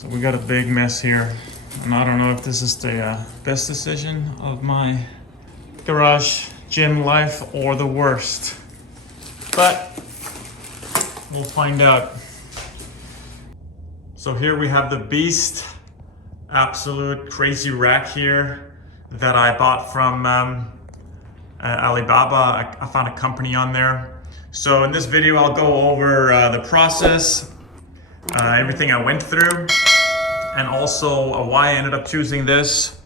So we got a big mess here. And I don't know if this is the best decision of my garage gym life or the worst. But we'll find out. So here we have the beast, absolute crazy rack here that I bought from Alibaba. I found a company on there. So in this video, I'll go over the process, everything I went through, and also why I ended up choosing this.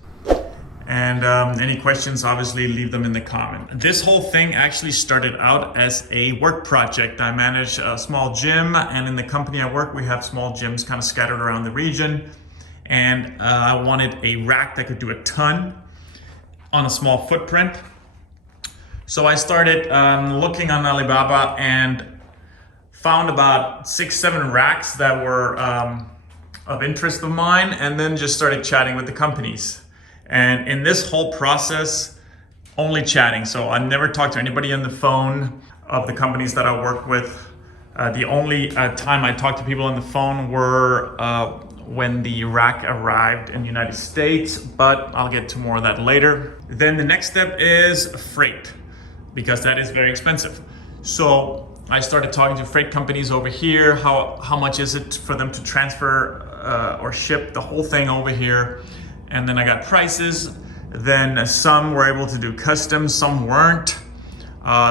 And any questions, obviously leave them in the comment. This whole thing actually started out as a work project. I manage a small gym, and in the company I work, we have small gyms kind of scattered around the region. And I wanted a rack that could do a ton on a small footprint. So I started looking on Alibaba and found about 6-7 racks that were of interest of mine, and then just started chatting with the companies. And in this whole process, only chatting. So I never talked to anybody on the phone of the companies that I work with. The only time I talked to people on the phone were when the rack arrived in the United States, but I'll get to more of that later. Then the next step is freight, because that is very expensive. So I started talking to freight companies over here. How much is it for them to transfer or ship the whole thing over here? And then I got prices. Then some were able to do customs, some weren't.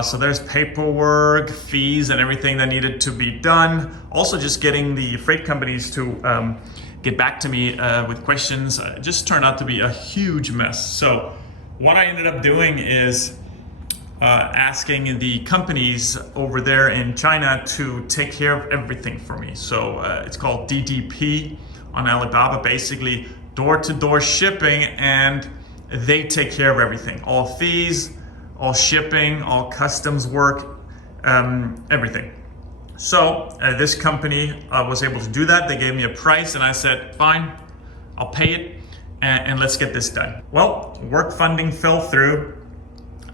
So there's paperwork, fees, and everything that needed to be done. Also just getting the freight companies to get back to me with questions just turned out to be a huge mess. So what I ended up doing is asking the companies over there in China to take care of everything for me. So it's called DDP on Alibaba, basically door-to-door shipping, and they take care of everything. All fees, all shipping, all customs work, everything. So this company was able to do that. They gave me a price and I said, fine, I'll pay it and let's get this done. Well, work funding fell through.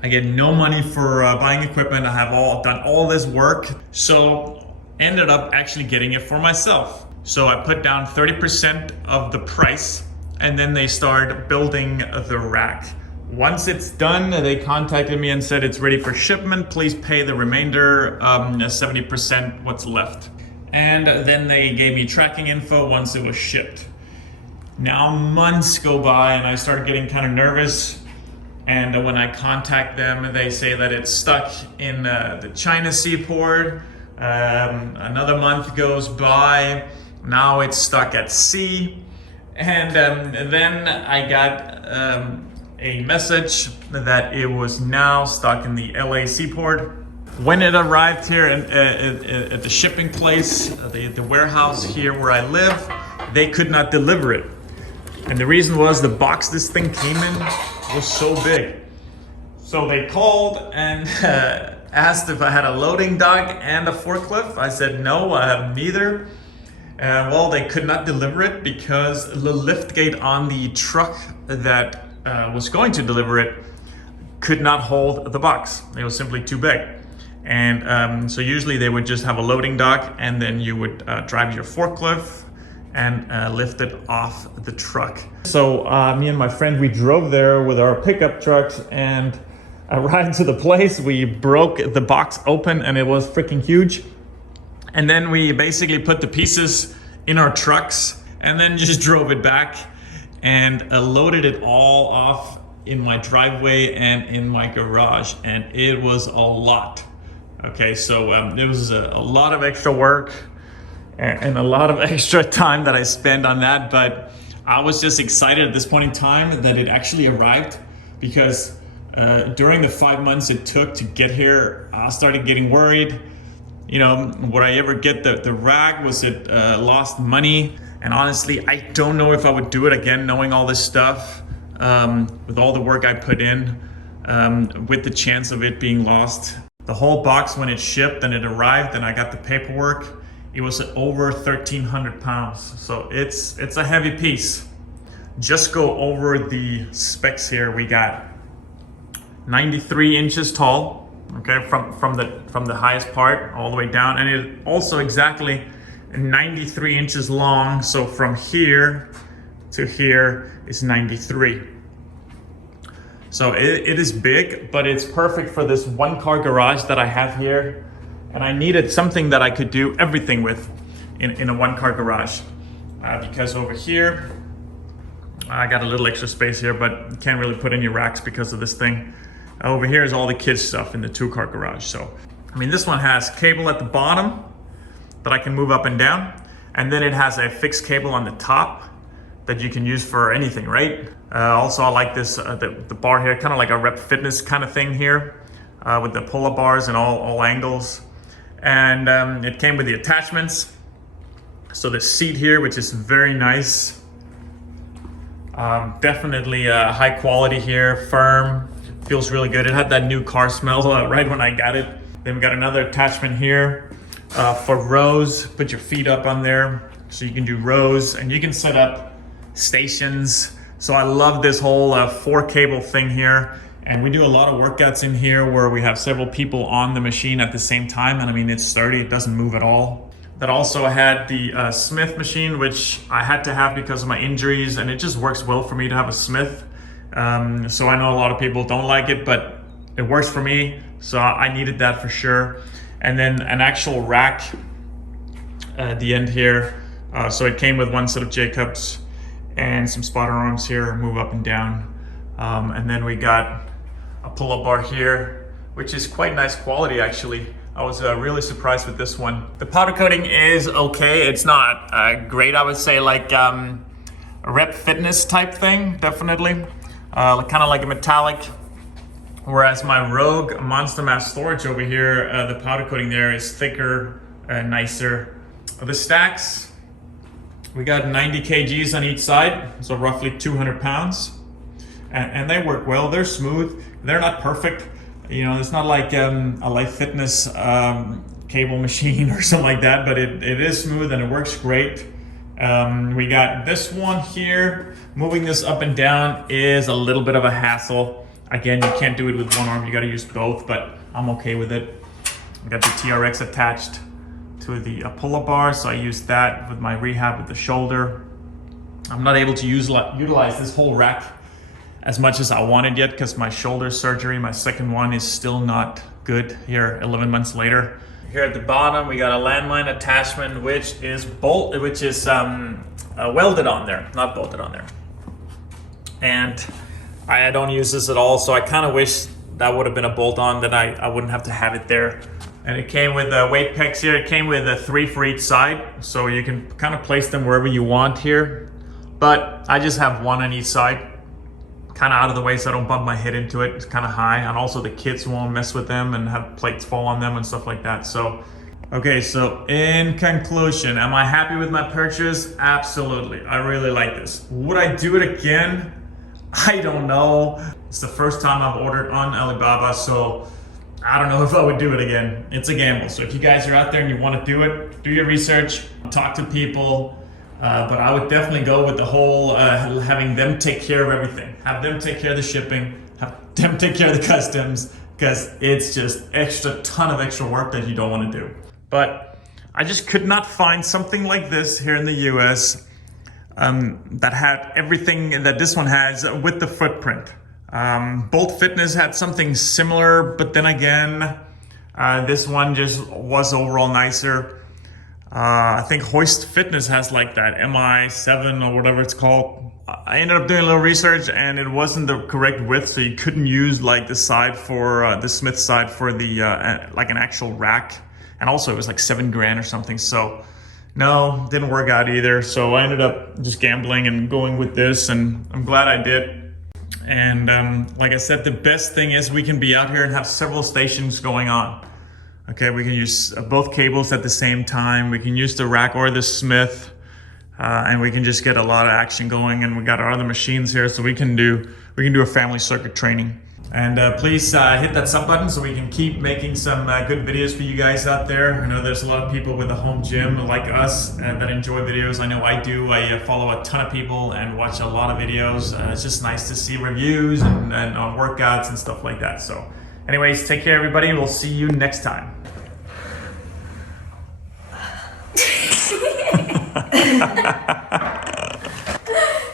I get no money for buying equipment. I have done all this work. So ended up actually getting it for myself. So I put down 30% of the price, and then they start building the rack. Once it's done, they contacted me and said it's ready for shipment. Please pay the remainder, 70% what's left. And then they gave me tracking info once it was shipped. Now months go by and I start getting kind of nervous. And when I contact them, they say that it's stuck in the China seaport. Another month goes by. Now it's stuck at sea. And then I got a message that it was now stuck in the LA seaport. When it arrived here at the shipping place, the warehouse here where I live, they could not deliver it. And the reason was the box this thing came in was so big. So they called and asked if I had a loading dock and a forklift. I said no, I have neither. Well, they could not deliver it because the lift gate on the truck that was going to deliver it could not hold the box. It was simply too big. And so usually they would just have a loading dock, and then you would drive your forklift and lift it off the truck. So me and my friend, we drove there with our pickup trucks and arrived to the place. We broke the box open and it was freaking huge. And then we basically put the pieces in our trucks and then just drove it back and loaded it all off in my driveway and in my garage. And it was a lot. Okay, so it was a lot of extra work and a lot of extra time that I spent on that. But I was just excited at this point in time that it actually arrived, because during the 5 months it took to get here, I started getting worried. You know, would I ever get the rack? Was it lost money? And honestly, I don't know if I would do it again, knowing all this stuff, with all the work I put in, with the chance of it being lost. The whole box, when it shipped and it arrived and I got the paperwork, it was over 1,300 pounds. So it's a heavy piece. Just go over the specs here. We got 93 inches tall. Okay, from the highest part all the way down, and it also exactly 93 inches long. So from here to here is 93. So it is big, but it's perfect for this one car garage that I have here. And I needed something that I could do everything with in a one car garage. Because over here, I got a little extra space here, but you can't really put any racks because of this thing. Over here is all the kids stuff in the 2-car garage. So, I mean, this one has cable at the bottom that I can move up and down. And then it has a fixed cable on the top that you can use for anything, right? Also, I like this, the bar here, kind of like a rep fitness kind of thing here with the pull-up bars and all angles. And it came with the attachments. So the seat here, which is very nice. Definitely high quality here, firm, feels really good. It had that new car smell right when I got it. Then we got another attachment here for rows. Put your feet up on there so you can do rows, and you can set up stations. So I love this whole 4-cable thing here. And we do a lot of workouts in here where we have several people on the machine at the same time. And I mean, it's sturdy, it doesn't move at all. That also had the Smith machine, which I had to have because of my injuries, and it just works well for me to have a Smith. So I know a lot of people don't like it, but it works for me. So I needed that for sure. And then an actual rack at the end here. So it came with one set of J-cups and some spotter arms here, move up and down. And then we got a pull-up bar here, which is quite nice quality actually. I was really surprised with this one. The powder coating is okay. It's not great, I would say, like a rep fitness type thing, definitely. Kind of like a metallic. Whereas my Rogue Monster Mass storage over here, the powder coating there is thicker and nicer. The stacks, we got 90 kgs on each side, so roughly 200 pounds. And they work well, they're smooth. They're not perfect. You know, it's not like a Life Fitness cable machine or something like that, but it is smooth and it works great. We got this one here. Moving this up and down is a little bit of a hassle. Again, you can't do it with one arm, you gotta use both, but I'm okay with it. I got the TRX attached to the pull-up bar, so I used that with my rehab with the shoulder. I'm not able to utilize this whole rack as much as I wanted yet because my shoulder surgery, my second one, is still not good here 11 months later. Here at the bottom, we got a landmine attachment, which is welded on there, not bolted on there. And I don't use this at all, so I kind of wish that would have been a bolt on, that I wouldn't have to have it there. And it came with weight pegs here. It came with 3 for each side, so you can kind of place them wherever you want here. But I just have 1 on each side, kind of out of the way so I don't bump my head into it. It's kind of high, and also the kids won't mess with them and have plates fall on them and stuff like that. So, okay, so in conclusion, am I happy with my purchase? Absolutely, I really like this. Would I do it again? I don't know. It's the first time I've ordered on Alibaba, so I don't know if I would do it again. It's a gamble. So if you guys are out there and you want to do it, do your research, talk to people. But I would definitely go with the whole having them take care of everything. Have them take care of the shipping, have them take care of the customs, because it's just ton of extra work that you don't want to do. But I just could not find something like this here in the US that had everything that this one has with the footprint. Bolt Fitness had something similar, but then again, this one just was overall nicer. I think Hoist Fitness has like that MI7 or whatever it's called. I ended up doing a little research and it wasn't the correct width, so you couldn't use like the side for the Smith side for the like an actual rack. And also it was like $7,000 or something, so no, didn't work out either. So I ended up just gambling and going with this, and I'm glad I did. And like I said, the best thing is we can be out here and have several stations going on. Okay, we can use both cables at the same time. We can use the rack or the Smith, and we can just get a lot of action going. And we got our other machines here, so we can do a family circuit training. And please hit that sub button so we can keep making some good videos for you guys out there. I know there's a lot of people with a home gym like us that enjoy videos. I know I do. I follow a ton of people and watch a lot of videos. It's just nice to see reviews and on workouts and stuff like that. So anyways, take care everybody. We'll see you next time.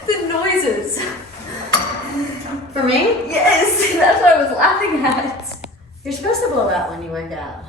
The noises. For me? Yes, that's what I was laughing at. You're supposed to blow out when you work out.